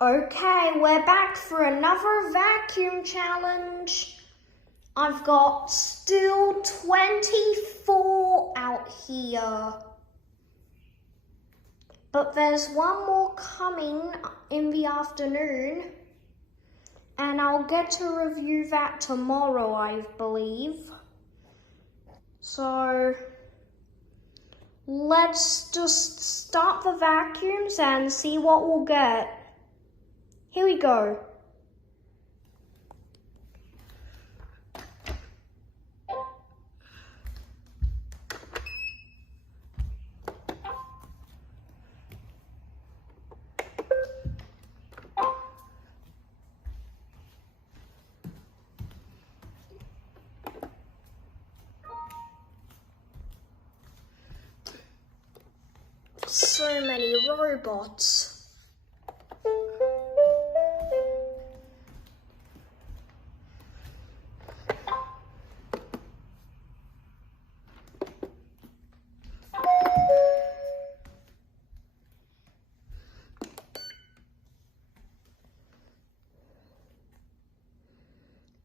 Okay, we're back for another vacuum challenge. I've got still 24 out here. But there's one more coming in the afternoon. And I'll get to review that tomorrow, I believe. So let's just start the vacuums and see what we'll get. Here we go. So many robots.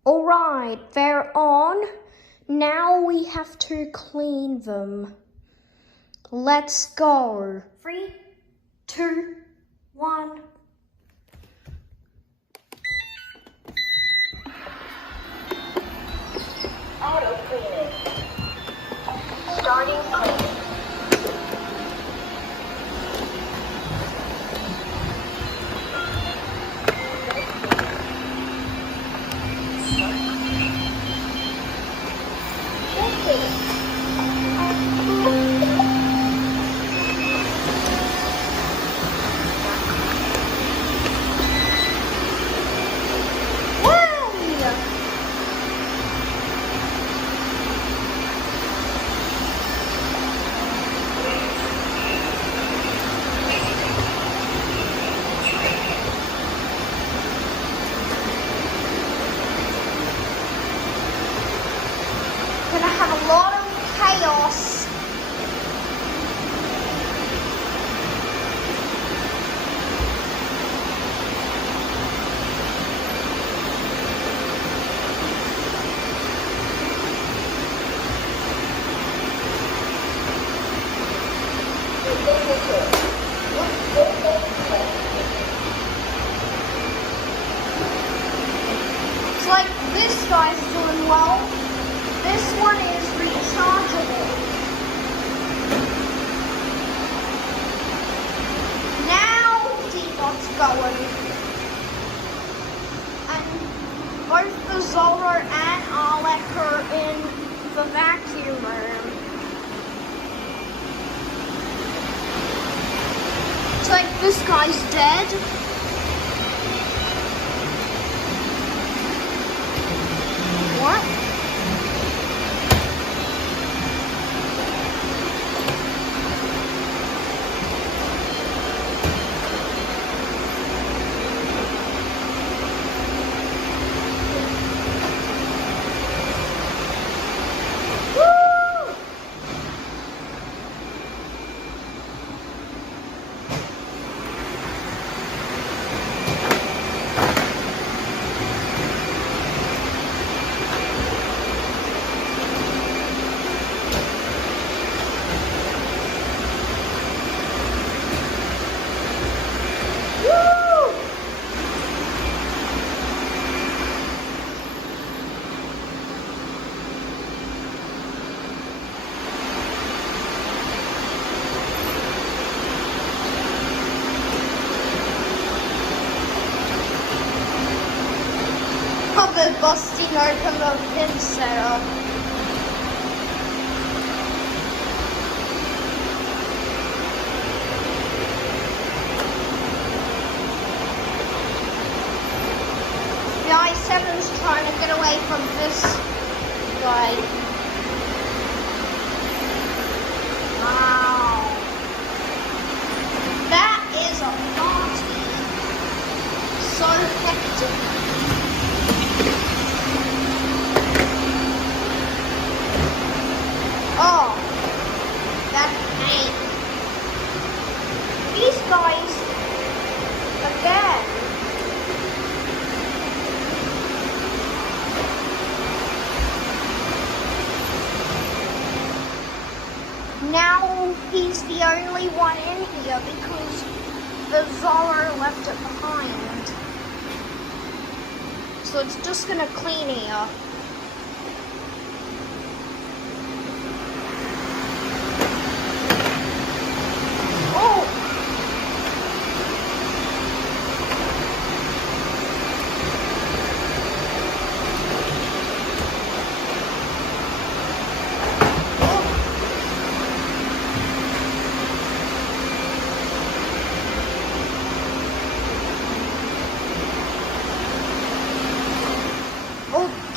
All right, they're on. Now we have to clean them. Let's go. 3, 2, 1. Auto cleaning. Starting clean. Gonna have a lot of chaos. It's like this guy's doing well. This one is rechargeable. Now Depot's going. And both the Zoro and Alec are in the vacuum room. It's like this guy's dead. What? They're busting open the pin setup. The i7's trying to get away from this guy. Wow. That is a party. So hectic. Oh, that pain. These guys, again. the only one in here because the Zorro left it behind. So it's just gonna clean here.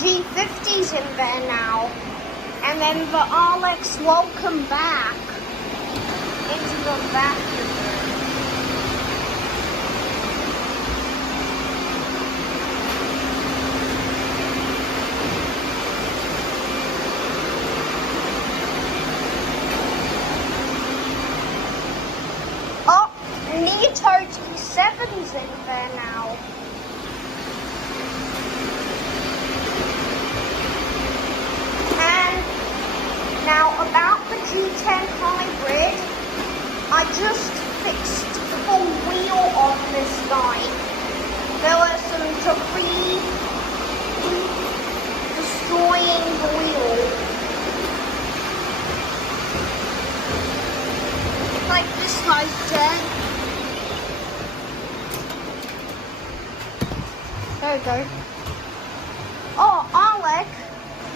G50's in there now. And then the Alex welcome back into the vacuum room. Oh, Nito T7's in there now. Now about the G10 hybrid, I just fixed the wheel on this guy. There was some debris destroying the wheel. Like this guy's dead. There we go. Oh, Alec.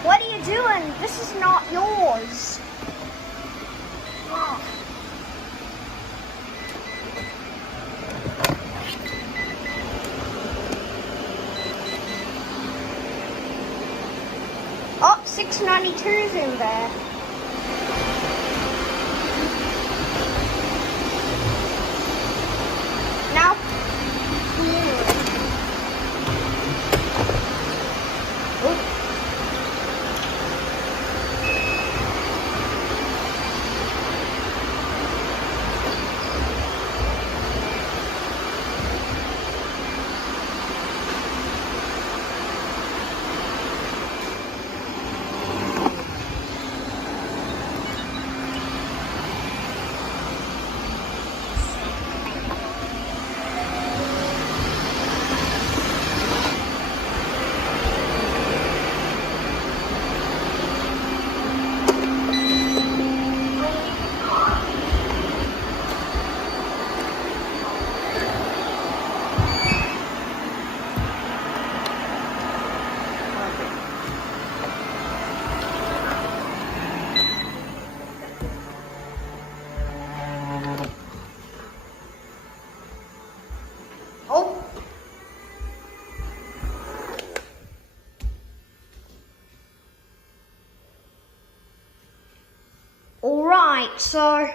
What are you doing? This is not yours. Oh, 692's in there. Now, Alright, so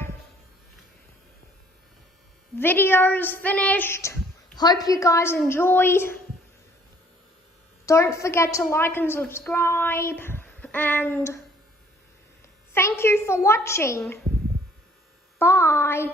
video's finished. Hope you guys enjoyed. Don't forget to like and subscribe. And thank you for watching. Bye.